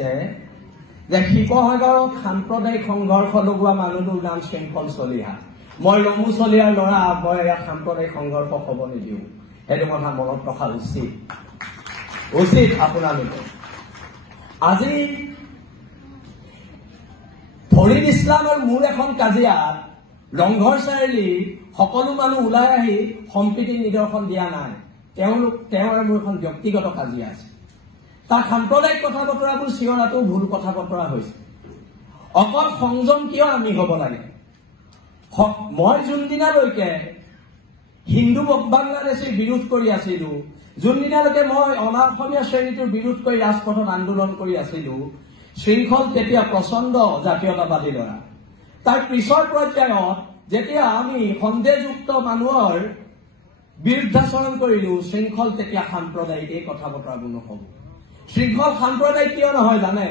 যে শিৱসাগৰত সাম্প্ৰদায়িক সংঘৰ্ষ লগোৱা মানুহটোৰ নাম শৃংখল চলিহা। মই ৰমু চলিহাৰ ল'ৰা, মই ইয়াত সাম্প্ৰদায়িক সংঘৰ্ষ হ'ব নিদিওঁ। সেইটো কথা মনত ৰখা উচিত আপোনালোকে। আজি ফৰিদ ইছলামৰ মোৰ এখন কাজিয়াত ৰংঘৰ চাৰিআলি সকলো মানুহ ওলাই আহি সম্প্ৰীতি নিদৰ্শন দিয়া নাই। তেওঁৰ মোৰ এখন ব্যক্তিগত কাজিয়া আছে। তাক সাম্প্ৰদায়িক কথা বতৰাবোৰ চিঞৰাটো ভুল কথা বতৰা হৈছে। অকল সংযম কিয় আমি হ'ব লাগে? মই যোনদিনালৈকে হিন্দু বাংলাদেশীৰ বিৰোধ কৰি আছিলো, যোনদিনালৈকে মই অনা অসমীয়া শ্ৰেণীটোৰ বিৰোধ কৰি ৰাজপথত আন্দোলন কৰি আছিলো, শৃংখল তেতিয়া প্ৰচণ্ড জাতীয়তাবাদী ল'ৰা। তাৰ পিছৰ পৰ্যায়ত যেতিয়া আমি সন্দেহযুক্ত মানুহৰ বিৰুদ্ধাচৰণ কৰিলো, শৃংখল তেতিয়া সাম্প্ৰদায়িক। এই কথা বতৰাবোৰ নহ'ব। শৃংখল সাম্প্ৰদায়িক কিয় নহয় জানে?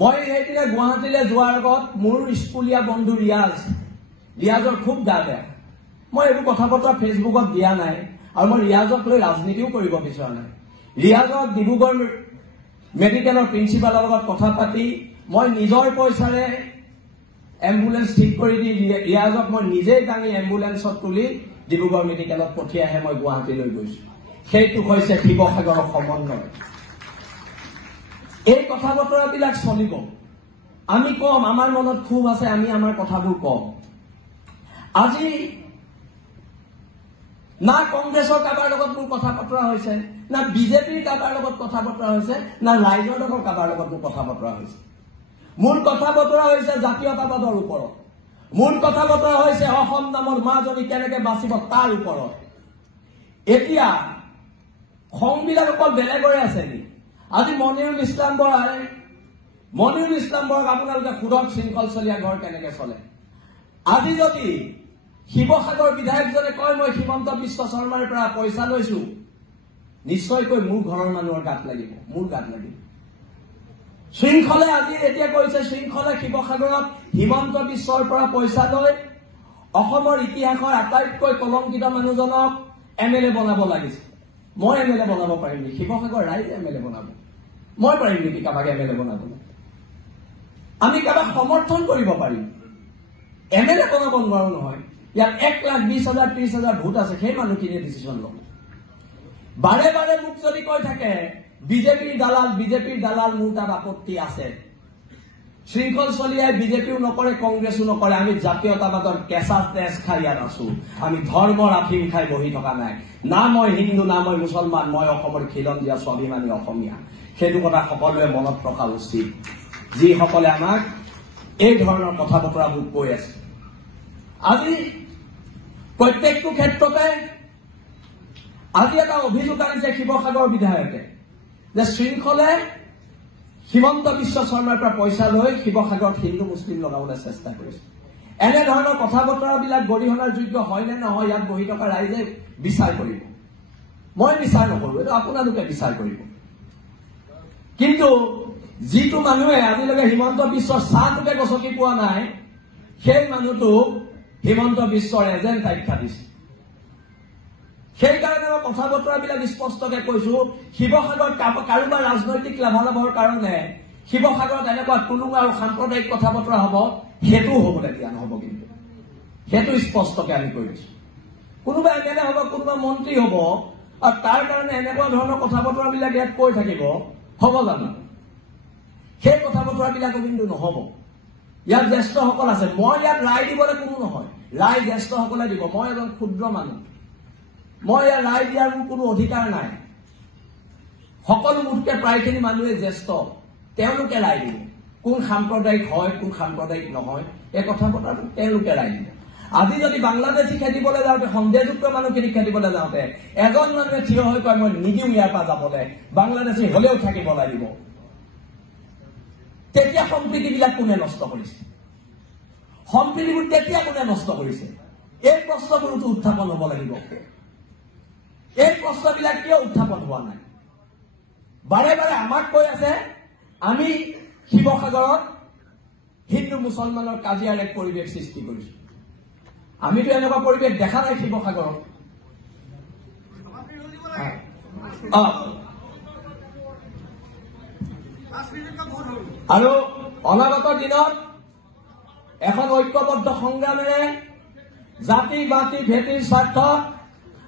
মই সেইদিনা গুৱাহাটীলৈ যোৱাৰ আগত মোৰ স্কুলীয়া বন্ধু ৰিয়াজৰ খুব গা বেয়া। মই এইবোৰ কথা বতৰা ফেচবুকত দিয়া নাই, আৰু মই ৰিয়াজক লৈ ৰাজনীতিও কৰিব বিচৰা নাই। ৰিয়াজক ডিব্ৰুগড় মেডিকেলৰ প্ৰিন্সিপালৰ লগত কথা পাতি মই নিজৰ পইচাৰে এম্বুলেন্স ঠিক কৰি দি ৰিয়াজক মই নিজেই দাঙি এম্বুলেন্সত তুলি ডিব্ৰুগড় মেডিকেলত পঠিয়াইহে মই গুৱাহাটীলৈ গৈছো। সেইটো হৈছে শিৱসাগৰৰ সমন্বয়। এই কথা বতৰাবিলাক চলিব। আমি কম, আমাৰ মনত ক্ষোভ আছে, আমি আমাৰ কথাবোৰ কম। আজি না কংগ্ৰেছৰ কাৰোবাৰ লগত মোৰ কথা বতৰা হৈছে, না বিজেপিৰ কাৰোবাৰ লগত কথা বতৰা হৈছে, না ৰাইজৰ দলৰ কাৰোবাৰ লগত মোৰ কথা বতৰা হৈছে। মোৰ কথা বতৰা হৈছে জাতীয়তাবাদৰ ওপৰত। মোৰ কথা বতৰা হৈছে অসম নামৰ মাজনী কেনেকে বাচিব তাৰ ওপৰত। এতিয়া খংবিলাক অকল বেলেগৰে আছে নেকি? আজি মনিৰুল ইছলাম বৰাক আপোনালোকে সোধক শৃংখল চলিয়া ঘৰ কেনেকে চলে। আজি যদি শিৱসাগৰ বিধায়কজনে কয় মই হিমন্ত বিশ্ব শৰ্মাৰ পৰা পইচা লৈছো, নিশ্চয়কৈ মোৰ ঘৰৰ মানুহৰ গাত লাগিব, মোৰ গাত লাগিব। শৃংখলে আজি এতিয়া কৈছে, শৃংখলে শিৱসাগৰত হিমন্ত বিশ্বৰ পৰা পইচা লৈ অসমৰ ইতিহাসৰ আটাইতকৈ কলংকিত মানুহজনক MLA বনাব লাগিছে। মই MLA বনাব পাৰিম নেকি? শিৱসাগৰ ৰাইজে MLA বনাব। মই পাৰিম নেকি কাৰোবাক MLA বনাবলৈ? আমি কাৰোবাক সমৰ্থন কৰিব পাৰিম, MLA বনাব নোৱাৰো নহয়। ইয়াত 1,20,000 30,000 ভোট আছে, সেই মানুহখিনিয়ে ডিচিশ্যন ল'ব। বাৰে বাৰে মোক যদি কৈ থাকে বিজেপিৰ দালাল, মোৰ তাত আপত্তি আছে। শৃংখল চলিয়াই বিজেপিও নকৰে, কংগ্ৰেছো নকৰে। আমি জাতীয়তাবাদৰ কেঁচা তেজ খাই ইয়াত আছো। আমি ধৰ্মৰ আফিম খাই বহি থকা নাই। না মই হিন্দু, না মই মুছলমান, মই অসমৰ খিলঞ্জীয়া স্বাভিমানী অসমীয়া। সেইটো কথা সকলোৱে মনত ৰখা উচিত, যিসকলে আমাক এই ধৰণৰ কথা বতৰাবোৰ কৈ আছে। আজি প্ৰত্যেকটো ক্ষেত্ৰতে আজি এটা অভিযোগ আনিছে শিৱসাগৰ বিধায়কে যে শৃংখলে হিমন্ত বিশ্ব শৰ্মাৰ পৰা পইচা লৈ শিৱসাগৰত হিন্দু মুছলিম লগাবলৈ চেষ্টা কৰিছে। এনেধৰণৰ কথা বতৰাবিলাক গৰিহণাৰ যোগ্য হয় নে নহয়, ইয়াত বহি থকা ৰাইজে বিচাৰ কৰিব। মই বিচাৰ নকৰো, এইটো আপোনালোকে বিচাৰ কৰিব। কিন্তু যিটো মানুহে আজিলৈকে হিমন্ত বিশ্বৰ চাহটোকে গছকি পোৱা নাই, সেই মানুহটোক হিমন্ত বিশ্বৰ এজেণ্ট আখ্যা দিছে। সেইকাৰণে মই কথা বতৰাবিলাক স্পষ্টকে কৈছো, শিৱসাগৰত কাৰোবাৰ ৰাজনৈতিক লাভালাভৰ কাৰণে শিৱসাগৰত এনেকুৱা টুলুঙা আৰু সাম্প্ৰদায়িক কথা বতৰা হ'ব, সেইটোও হ'বলৈ দিয়া নহ'ব। কিন্তু সেইটো স্পষ্টকে আমি কৈ দিছো। কোনোবা MLA হ'ব, কোনোবা মন্ত্ৰী হ'ব, আৰু তাৰ কাৰণে এনেকুৱা ধৰণৰ কথা বতৰাবিলাক ইয়াত কৈ থাকিব, হ'ব জানো? সেই কথা বতৰাবিলাকো কিন্তু নহ'ব। ইয়াত জ্যেষ্ঠসকল আছে। মই ইয়াত ৰায় দিবলৈ কোনো নহয়, ৰায় জ্যেষ্ঠসকলে দিব। মই এজন ক্ষুদ্ৰ মানুহ, মই ইয়াত ৰায় দিয়াৰ মোৰ কোনো অধিকাৰ নাই। সকলো মোতকে প্ৰায়খিনি মানুহে জ্যেষ্ঠ, তেওঁলোকে ৰায় দিব। কোন সাম্প্ৰদায়িক হয়, কোন সাম্প্ৰদায়িক নহয়, এই কথা বতৰাবোৰ তেওঁলোকে ৰায় দিব। আজি যদি বাংলাদেশী খেদিবলৈ যাওঁতে, সন্দেহযুক্ত মানুহখিনিক খেদিবলৈ যাওঁতে এজন মানুহে থিয় হৈ কয় মই নিদিওঁ ইয়াৰ পৰা যাবলৈ, বাংলাদেশী হলেও থাকিব লাগিব, তেতিয়া সম্প্ৰীতিবিলাক কোনে নষ্ট কৰিছে? সম্প্ৰীতিবোৰ তেতিয়া কোনে নষ্ট কৰিছে? এই প্ৰশ্নবোৰতো উত্থাপন হ'ব লাগিব। এই প্ৰশ্নবিলাক কিয় উত্থাপন হোৱা নাই? বাৰে বাৰে আমাক কৈ আছে আমি শিৱসাগৰত হিন্দু মুছলমানৰ কাজিয়াৰ এক পৰিৱেশ সৃষ্টি কৰিছো। আমিতো এনেকুৱা পৰিৱেশ দেখা নাই শিৱসাগৰত। আৰু অনাগত দিনত এখন ঐক্যবদ্ধ সংগ্ৰামেৰে জাতি বাতি ভেটিৰ স্বাৰ্থত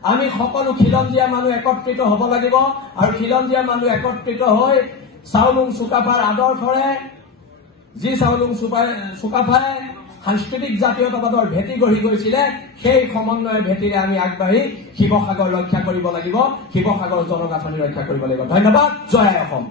আমি সকলো খিলঞ্জীয়া মানুহ একত্ৰিত হ'ব লাগিব আৰু খিলঞ্জীয়া মানুহ একত্ৰিত হৈ চাউলুং চুকাফাৰ আদৰ্শৰে যি চাউলুং চুকাফাই সাংস্কৃতিক জাতীয়তাবাদৰ ভেটি গঢ়ি গৈছিলে সেই সমন্বয়ৰ ভেটিৰে আমি আগবাঢ়ি শিৱসাগৰ ৰক্ষা কৰিব লাগিব, শিৱসাগৰ জনগাঁথনি ৰক্ষা কৰিব লাগিব। ধন্যবাদ। জয় অসম।